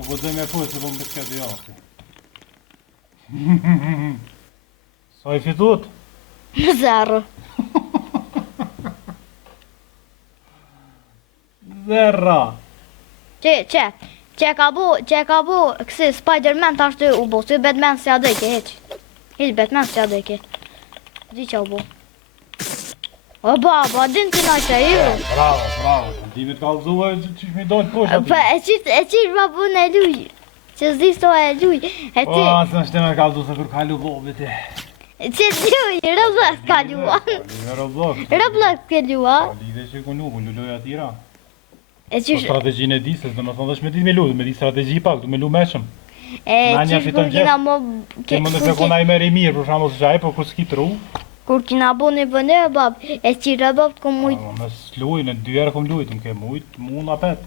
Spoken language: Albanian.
Po guxoj me fol se po më bëj dy javë. Sa i fitut? 0. 0. Që e ka bu kësi Spider-Man tash të u bo, si Batman si adeke, Hiq Batman si adeke. Di që u bo. O baba, din të na që ju. Bravo. Dimit ka lëzua që shmi dojnë poshtë ati. Po, e qish babu në luj. Që zdi sto e luj. E ti... O, asë në shteme ka lëzu se kur ka lu bobit e. Që luj, Roblox ka luan. Roblox. Roblox ke luan. Lidhe që ku nuk, unë lulloj atira. E Po qish... strategjin e disës, dhe më thonë dhe shme dit me lu, me di strategji pak, du me lu meqëm. E Nanja qish fiton kur kina mo... Ti më nëse kona i meri mirë, për shamo së gjaj, po kur s'ki tru. Kur kina bo një bëne, bab, e qira bab të ku mujt. Më s'luj, në 2 herë kom lujt, më ke mujt, mu në apet.